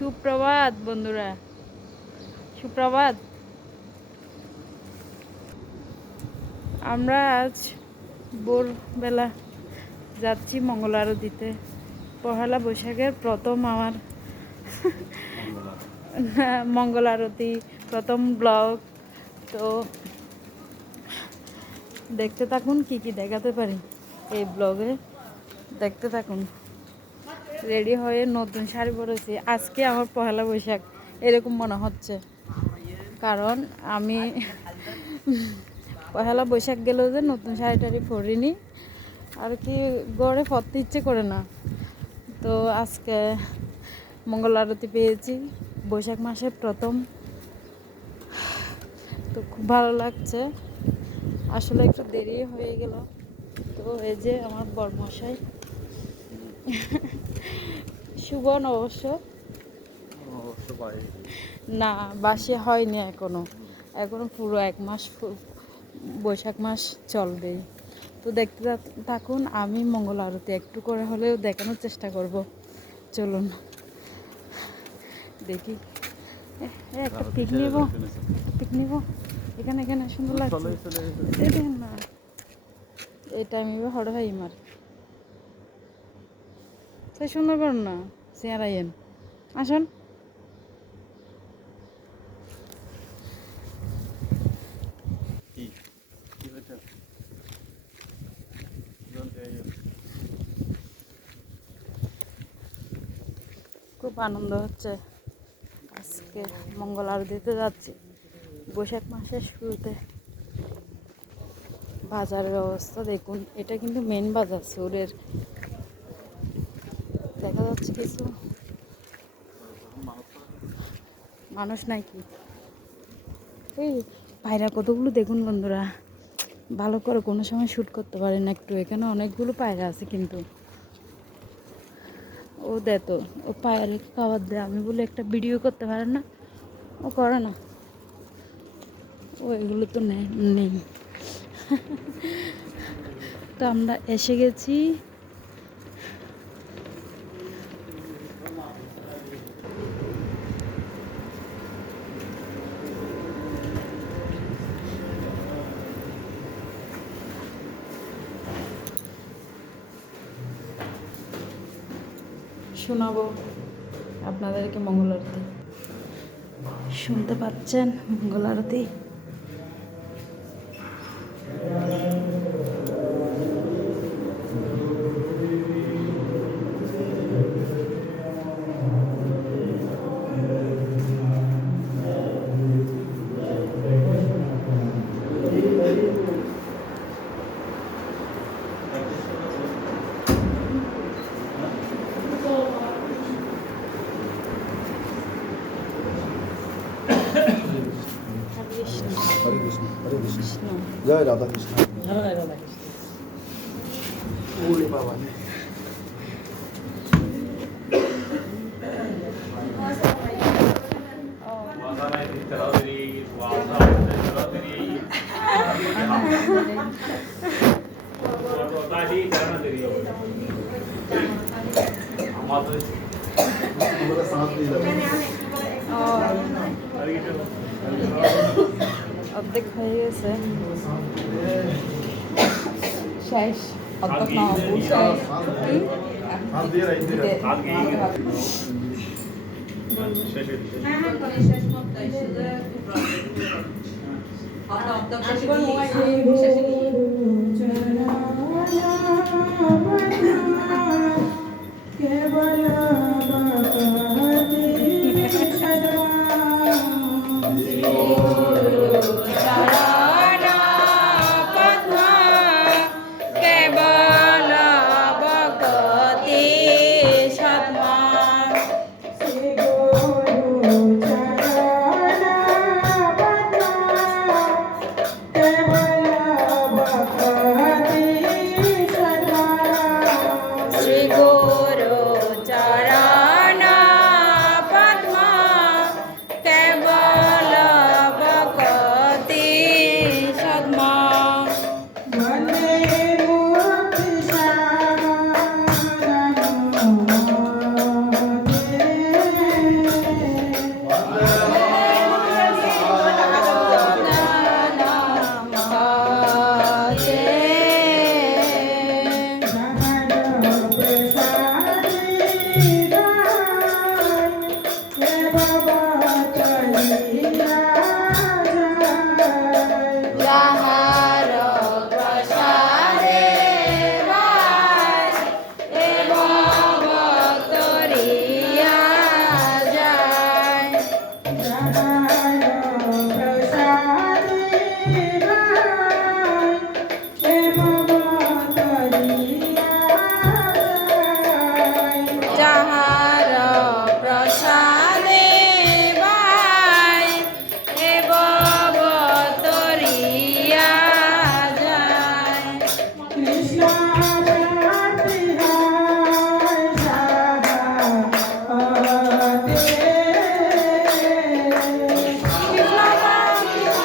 সুপ্রভাত বন্ধুরা, সুপ্রভাত। আমরা আজ ভোরবেলা যাচ্ছি মঙ্গল আরতিতে। পহেলা বৈশাখের প্রথম আমার মঙ্গল আরতি, প্রথম ব্লগ। তো দেখতে থাকুন কি কি দেখাতে পারি এই ব্লগে, দেখতে থাকুন। রেডি হয়ে নতুন শাড়ি পরেছি। আজকে আমার পহেলা বৈশাখ এরকম মনে হচ্ছে, কারণ আমি পহেলা বৈশাখ গেলেও যে নতুন শাড়ি টাড়ি পরিনি, আর কি গড়ে পরতে ইচ্ছে করে না। তো আজকে মঙ্গল আরতি পেয়েছি, বৈশাখ মাসের প্রথম। তো খুব ভালো লাগছে। আসলে একটু দেরি হয়ে গেল। তো এই যে আমার বরমশাই, শুভ নববর্ষ। না, বাসে হয়নি এখনো পুরো এক মাস বৈশাখ মাস চলবে। তো দেখতে থাকুন। আমি মঙ্গল আরতি একটু করে হলেও দেখানোর চেষ্টা করব। চলুন দেখি। একটা পিক নিব, এখানে সুন্দর লাগছে। দেখেন না, এটা আমি হড় হয় মার সে সুন্দর করুন না, চেয়ারাইয়েন আসুন। খুব আনন্দ হচ্ছে। আজকে মঙ্গল আরতিতে যাচ্ছি বৈশাখ মাসের শুরুতে। বাজারের অবস্থা দেখুন, এটা কিন্তু মেন বাজার সুরের। দেখা যাচ্ছে কিছু মানুষ নাই কি। এই পায়রা কতগুলো দেখুন বন্ধুরা, ভালো করে কোনো সময় শ্যুট করতে পারেন একটু। এখানে অনেকগুলো পায়রা আছে, কিন্তু ও দেয় তো, ও পায়রা খাবার দেয়। আমি বলে একটা ভিডিও করতে পারে না, ও করে না। ও এগুলো তো নেই। তো আমরা এসে গেছি। শোনাবো আপনাদেরকে মঙ্গল আরতি। শুনতে পাচ্ছেন মঙ্গল আরতি। হরে কৃষ্ণ, হরে কৃষ্ণ, জয় রাধা কৃষ্ণ, জয় রাধা কৃষ্ণ। ওরে বাবা। অর্ধেক হয়ে গেছে, শেষ অর্ধেক না, ফুল শেষ।